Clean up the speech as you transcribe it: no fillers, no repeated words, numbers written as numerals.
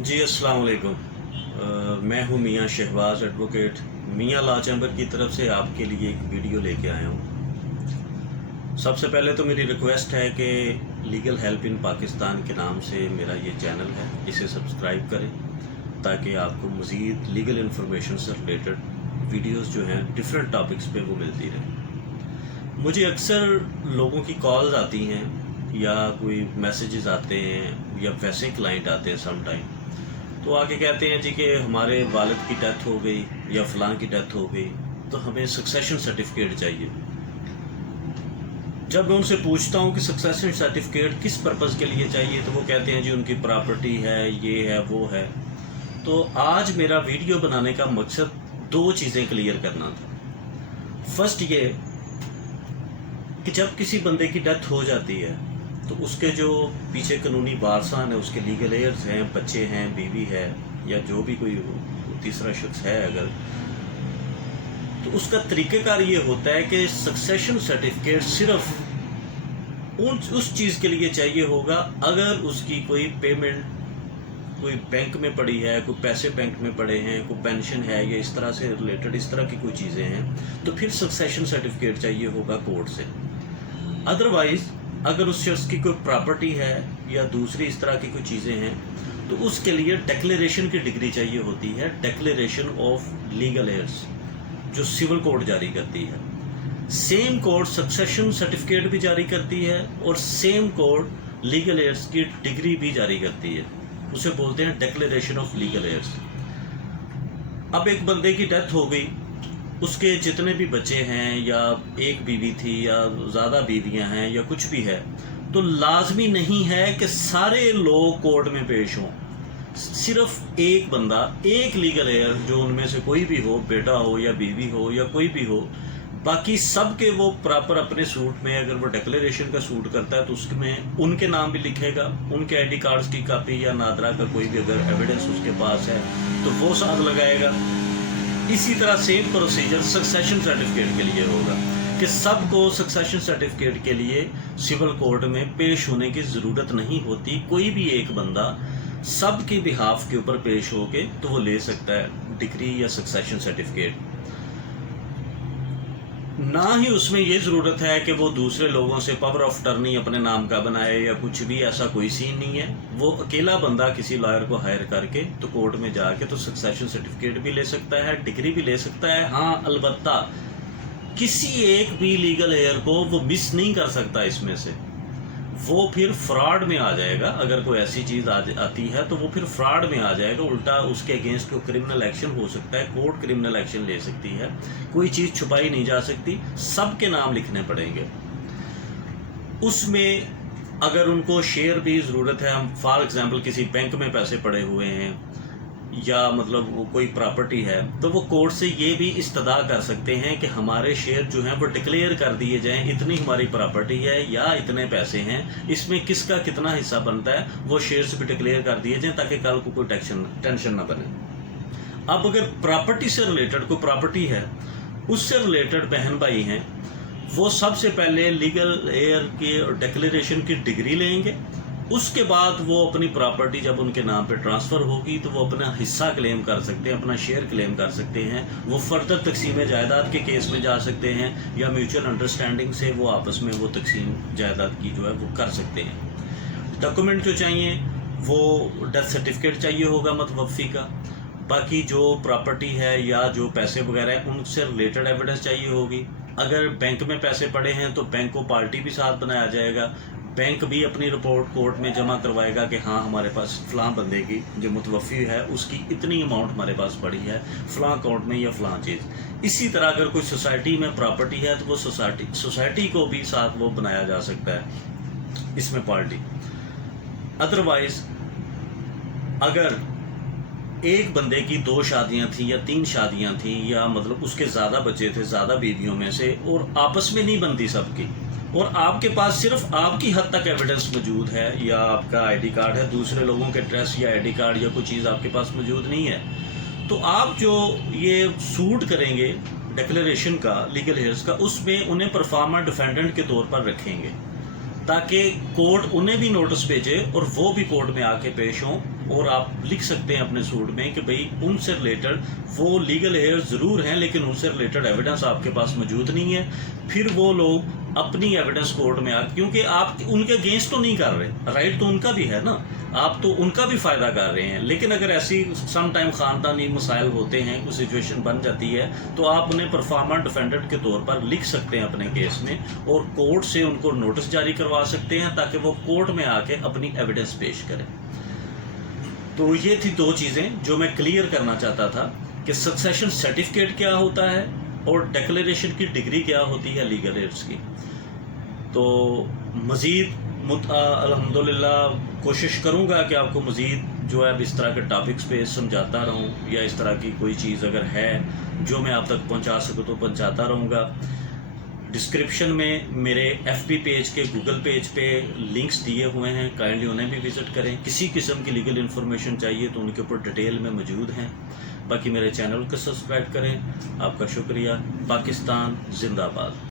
जी अस्सलाम वालेकुम। मैं हूं मियां शहबाज एडवोकेट मियां लॉ चैम्बर की तरफ से आपके लिए एक वीडियो लेके आया हूं। सबसे पहले तो मेरी रिक्वेस्ट है कि लीगल हेल्प इन पाकिस्तान के नाम से मेरा ये चैनल है, इसे सब्सक्राइब करें ताकि आपको मज़ीद लीगल इन्फॉर्मेशन से रिलेटेड वीडियोस जो हैं डिफरेंट टॉपिक्स पे वो मिलती रहे। मुझे अक्सर लोगों की कॉल्स आती हैं या कोई मैसेजेस आते हैं या वैसे क्लाइंट आते हैं सम टाइम, तो आके कहते हैं जी कि हमारे वालिद की डेथ हो गई या फ़लाँ की डेथ हो गई तो हमें सक्सेशन सर्टिफिकेट चाहिए। जब मैं उनसे पूछता हूँ कि सक्सेशन सर्टिफिकेट किस पर्पज़ के लिए चाहिए तो वो कहते हैं जी उनकी प्रॉपर्टी है, ये है, वो है। तो आज मेरा वीडियो बनाने का मकसद दो चीज़ें क्लियर करना था। फर्स्ट ये कि जब किसी बंदे की डेथ हो जाती है तो उसके जो पीछे कानूनी वारसान है, उसके लीगल एयर्स हैं, बच्चे हैं, बीवी है या जो भी कोई तीसरा शख्स है अगर, तो उसका तरीक़ेकार ये होता है कि सक्सेशन सर्टिफिकेट सिर्फ उस चीज़ के लिए चाहिए होगा अगर उसकी कोई पेमेंट कोई बैंक में पड़ी है, कोई पैसे बैंक में पड़े हैं, कोई पेंशन है या इस तरह से रिलेटेड इस तरह की कोई चीज़ें हैं, तो फिर सक्सेशन सर्टिफिकेट चाहिए होगा कोर्ट से। अदरवाइज़ अगर उस शख्स की कोई प्रॉपर्टी है या दूसरी इस तरह की कोई चीज़ें हैं तो उसके लिए डिक्लेरेशन की डिग्री चाहिए होती है, डिक्लेरेशन ऑफ लीगल एयर्स, जो सिविल कोर्ट जारी करती है। सेम कोर्ट सक्सेशन सर्टिफिकेट भी जारी करती है और सेम कोर्ट लीगल एयर्स की डिग्री भी जारी करती है, उसे बोलते हैं डिक्लेरेशन ऑफ लीगल एयर्स। अब एक बंदे की डेथ हो गई, उसके जितने भी बच्चे हैं या एक बीवी थी या ज़्यादा बीवियां हैं या कुछ भी है, तो लाजमी नहीं है कि सारे लोग कोर्ट में पेश हों। सिर्फ एक बंदा, एक लीगल एयर जो उनमें से कोई भी हो, बेटा हो या बीवी हो या कोई भी हो, बाकी सब के वो प्रॉपर अपने सूट में, अगर वो डिक्लेरेशन का सूट करता है तो उसमें उनके नाम भी लिखेगा, उनके आईडी कार्ड्स की कापी या नादरा का कोई भी अगर एविडेंस उसके पास है तो वो साथ लगाएगा। इसी तरह सेम प्रोसीजर सक्सेशन सर्टिफिकेट के लिए होगा कि सबको सक्सेशन सर्टिफिकेट के लिए सिविल कोर्ट में पेश होने की ज़रूरत नहीं होती। कोई भी एक बंदा सब के बिहाफ के ऊपर पेश होके तो वो ले सकता है डिग्री या सक्सेशन सर्टिफिकेट। ना ही उसमें ये ज़रूरत है कि वो दूसरे लोगों से पावर ऑफ टर्नी अपने नाम का बनाए या कुछ भी, ऐसा कोई सीन नहीं है। वो अकेला बंदा किसी लॉयर को हायर करके तो कोर्ट में जाके तो सक्सेशन सर्टिफिकेट भी ले सकता है, डिग्री भी ले सकता है। हाँ, अलबत्ता किसी एक भी लीगल एयर को वो मिस नहीं कर सकता इसमें से, वो फिर फ्रॉड में आ जाएगा। अगर कोई ऐसी चीज़ आती है तो वो फिर फ्रॉड में आ जाएगा, उल्टा उसके अगेंस्ट कोई क्रिमिनल एक्शन हो सकता है, कोर्ट क्रिमिनल एक्शन ले सकती है। कोई चीज़ छुपाई नहीं जा सकती, सबके नाम लिखने पड़ेंगे उसमें। अगर उनको शेयर भी ज़रूरत है, हम फॉर एग्जांपल किसी बैंक में पैसे पड़े हुए हैं या मतलब वो कोई प्रॉपर्टी है, तो वो कोर्ट से ये भी इस्तदा कर सकते हैं कि हमारे शेयर जो हैं वो डिक्लेयर कर दिए जाएं, इतनी हमारी प्रॉपर्टी है या इतने पैसे हैं, इसमें किसका कितना हिस्सा बनता है, वो शेयर्स भी डिक्लेयर कर दिए जाएं ताकि कल को कोई टेंशन ना बने। अब अगर प्रॉपर्टी से रिलेटेड कोई प्रॉपर्टी है, उससे रिलेटेड बहन भाई हैं, वो सबसे पहले लीगल एयर की डिक्लेरेशन की डिग्री लेंगे। उसके बाद वो अपनी प्रॉपर्टी जब उनके नाम पे ट्रांसफ़र होगी तो वो अपना हिस्सा क्लेम कर सकते हैं, अपना शेयर क्लेम कर सकते हैं। वो फर्दर तकसीम जायदाद के केस में जा सकते हैं या म्यूचुअल अंडरस्टैंडिंग से वो आपस में वो तकसीम जायदाद की जो है वो कर सकते हैं। डॉक्यूमेंट जो चाहिए वो डेथ सर्टिफिकेट चाहिए होगा मतवफ़ी का, बाकी जो प्रॉपर्टी है या जो पैसे वगैरह हैं उनसे रिलेटेड एविडेंस चाहिए होगी। अगर बैंक में पैसे पड़े हैं तो बैंक को पार्टी भी साथ बनाया जाएगा, बैंक भी अपनी रिपोर्ट कोर्ट में जमा करवाएगा कि हाँ हमारे पास फ़लाँ बंदे की जो मुतवफ़ी है उसकी इतनी अमाउंट हमारे पास पड़ी है फ़लाँ अकाउंट में या फ़लाँ चीज़। इसी तरह अगर कोई सोसाइटी में प्रॉपर्टी है तो वो सोसाइटी को भी साथ वो बनाया जा सकता है इसमें पार्टी। अदरवाइज़ अगर एक बंदे की 2 शादियां थी या 3 शादियां थी या मतलब उसके ज़्यादा बच्चे थे, ज़्यादा बीवियों में से, और आपस में नहीं बनती सबकी, और आपके पास सिर्फ आपकी हद तक एविडेंस मौजूद है या आपका आईडी कार्ड है, दूसरे लोगों के एड्रेस या आईडी कार्ड या कोई चीज़ आपके पास मौजूद नहीं है, तो आप जो ये सूट करेंगे डिक्लेरेशन का लीगल एयर्स का, उसमें उन्हें परफॉर्मर डिफेंडेंट के तौर पर रखेंगे ताकि कोर्ट उन्हें भी नोटिस भेजे और वो भी कोर्ट में आके पेश हों اور آپ لکھ سکتے ہیں اپنے سوٹ میں کہ بھئی ان سے ریلیٹڈ وہ لیگل ایئر ضرور ہیں لیکن ان سے ریلیٹڈ ایویڈنس آپ کے پاس موجود نہیں ہے. پھر وہ لوگ اپنی ایویڈنس کورٹ میں کیونکہ آپ ان کے اگینسٹ تو نہیں کر رہے, رائٹ تو ان کا بھی ہے نا, آپ تو ان کا بھی فائدہ کر رہے ہیں. لیکن اگر ایسی سم ٹائم خاندانی مسائل ہوتے ہیں, کوئی سچویشن بن جاتی ہے, تو آپ انہیں پرفارمر ڈیفینڈنٹ کے طور پر لکھ سکتے ہیں اپنے کیس میں اور کورٹ سے ان کو نوٹس جاری کروا سکتے ہیں تاکہ وہ کورٹ میں آ کے اپنی ایویڈنس پیش کریں. تو یہ تھی دو چیزیں جو میں کلیئر کرنا چاہتا تھا کہ سکسیشن سرٹیفکیٹ کیا ہوتا ہے اور ڈیکلیریشن کی ڈگری کیا ہوتی ہے لیگل ایئرس کی. تو مزید الحمدللہ کوشش کروں گا کہ آپ کو مزید جو ہے اس طرح کے ٹاپکس پہ سمجھاتا رہوں, یا اس طرح کی کوئی چیز اگر ہے جو میں آپ تک پہنچا سکوں تو پہنچاتا رہوں گا. ڈسکرپشن میں میرے ایف بی پیج کے گوگل پیج پہ لنکس دیے ہوئے ہیں, کائنڈلی انہیں بھی وزٹ کریں. کسی قسم کی لیگل انفارمیشن چاہیے تو ان کے اوپر ڈیٹیل میں موجود ہیں. باقی میرے چینل کو سبسکرائب کریں. آپ کا شکریہ. پاکستان زندہ باد.